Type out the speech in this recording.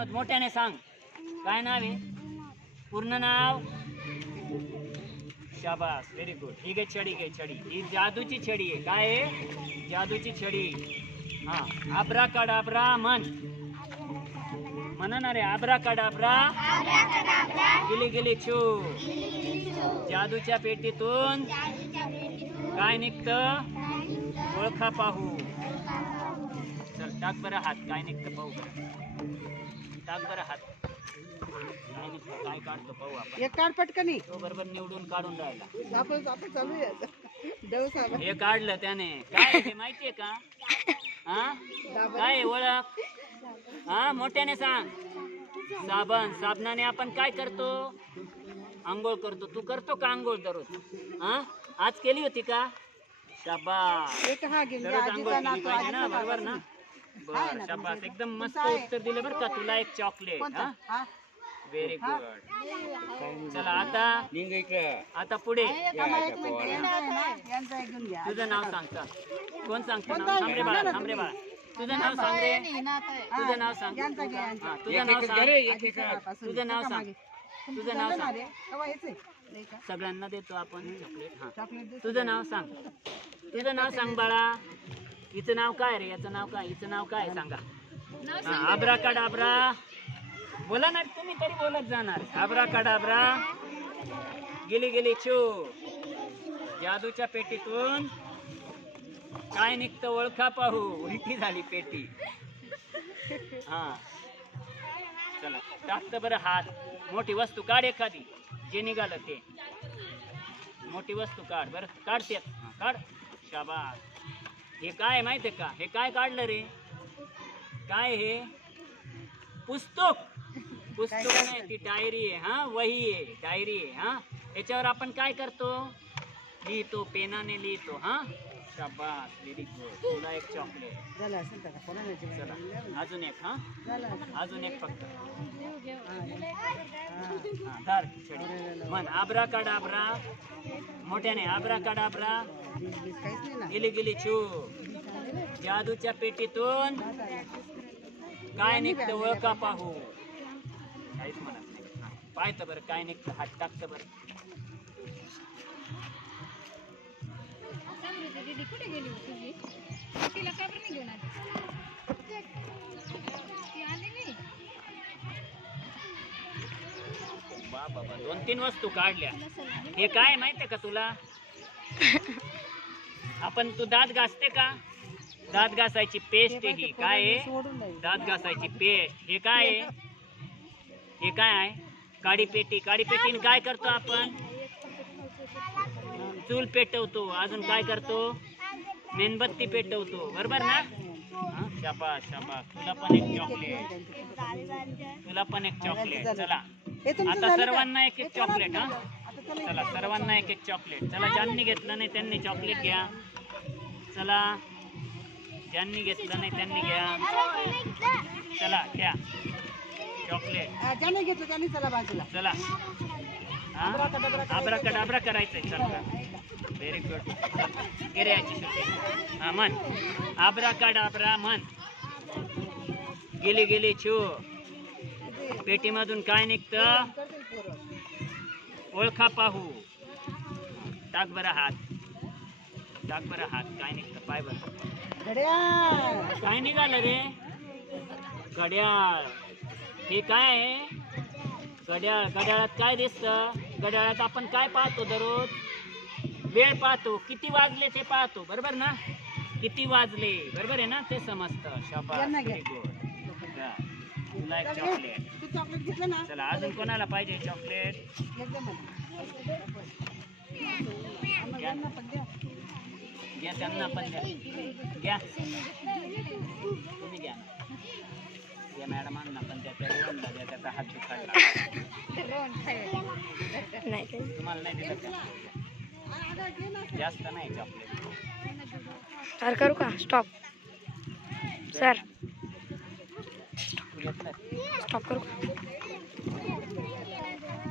विनोद मोठ्याने सांग. काय नाव आहे? पूर्ण नाव? शाबास, व्हेरी गुड. ही घे छडी, घे छडी. ही जादूची छडी आहे. काय आहे? जादूची छडी. हा, आब्रा कडाब्रा म्हण. म्हणा रे, आब्रा कडाब्रा गिली गिली छू. जादूच्या पेटीतून काय निघतं? ओळखा पाहू. चल टाक बरं हात. काय निघतं पाहू बरं. टाक बरं हात. काय निघतं? काय काढतो पाहू आपण. एक कार्ड पटकनी तो बरोबर निवडून काढून राहिला. आपण चालू आहे. हे काढलं त्याने. काय आहे ते माहितीये का? हा, काय आहे ओळख? हा, मोठ्याने सांग. साबण. साबणाने आपण काय करतो? आंघोळ करतो. तू करतो का आंघोळ दररोज? हा, आज केली होती का? शाबास. दररोज आंघोळ केली पाहिजे ना, बरोबर ना? बरं, शाबास. एकदम मस्त उत्तर दिलं बरं का. तुला एक चॉकलेट. हा, व्हेरी गुड. चला आता पुढे. तुझं नाव सांगता. कोण सांगतो नाव? थांबरे बाळा, थांबरे बाळा. तुझं नाव सांग रे. तुझं नाव सांग. तुझं नाव सांग. तुझं नाव सांग. तुझं नाव सांग. सगळ्यांना देतो आपण चॉकलेट. हा, तुझं नाव सांग. तुझं नाव सांग बाळा. हिचं नाव काय रे? याचं नाव काय? हिचं नाव काय सांगा. आब्रा कडाब्रा. बोला ना तुम्ही तरी बोलत जाणार. आब्रा कडाब्रा गिली गिली छू. जादूच्या पेटीतून काय निघतं? ओळखा पाहू. उलटी झाली पेटी. हा, चला टाकतं बरं हात. मोठी वस्तू काढ एखादी. जे निघालं ते. मोठी वस्तू काढ बरं. काढते. काढ. शाबास. हे काय माहितीये का? हे काय काढलं रे? काय हे? पुस्तक. पुस्तक नाही, ती डायरी आहे. हा, वही आहे, डायरी आहे. हा, याच्यावर आपण काय करतो? लिहितो. पेनाने लिहितो. हा, शाबास, व्हेरी गुड. तुला एक चॉकलेट. चला अजून एक. हा, अजून एक फक्त. धर छडी. म्हण आब्रा कडाब्रा. मोठ्याने आब्रा कडाब्रा गिली गिली छू. जादूच्या पेटीतून काय निघतं? ओळखा पाहू. काहीच म्हणत नाही. पाहतं बरं काय निघतं. हात टाकतं बरं. दीदी कुठे गेली तुझी? तिला का बरं नाही घेऊन आली? ती आली नाही. बाबा 2-3 वस्तू काढल्या. हे काय माहितीये का तुला? आपण तू दात घासते का? दात घासायची पेस्ट आहे ही. काय आहे? दात घासायची पेस्ट. हे काय आहे? हे काय आहे? काडी पेटी. काडी पेटीने काय करतो आपण? चूल पेटवतो. अजून काय करतो? मेणबत्ती पेटवतो. बरोबर ना? शाबास शाबास. तुला पण एक चॉकलेट. तुला पण एक चॉकलेट. चला आता सर्वांना एक एक चॉकलेट. हा, चला सर्वांना एक एक चॉकलेट. चला ज्यांनी घेतलं नाही त्यांनी चॉकलेट घ्या. चला ज्यांनी घेतलं नाही त्यांनी घ्या. चला घ्या चॉकलेट. ज्यांनी घेतलं त्यांनी चला बाजूला. चला आब्रा कडाब्रा करायचंय. चला व्हेरी गुड. गिर्याची सुट्टी. हा म्हण आब्रा कडाब्रा म्हण. गेली गेली छू. पेटीमधून काय निघतं? ओळखा पाहू. टाक बरं हात. टाक बरं हात. काय निघतं पाय बरं. घड्याळ. काय निघालं रे? घड्याळ. हे काय आहे? घड्याळ. घड्याळात काय दिसतं? घड्याळात आपण काय पाहतो दररोज? वेळ पाहतो. किती वाजले ते पाहतो. बरोबर ना? किती वाजले बरोबर आहे ना? ते समजतं. शाबास, व्हेरी गुड. तुला एक चॉकलेट. तू चॉकलेट घेतलं ना? चला अजून कोणाला पाहिजे चॉकलेट? घ्या त्यांना पण द्या. घ्या तुम्ही घ्या. या मॅडमांना पण द्या. त्या रोहनला द्या. त्याचा हात दुखायला. तुम्हाला नाही दिलं का? जास्त नाही चॉकलेट. सर करू का? Stop sir. घेतलं. स्टॉप करू का?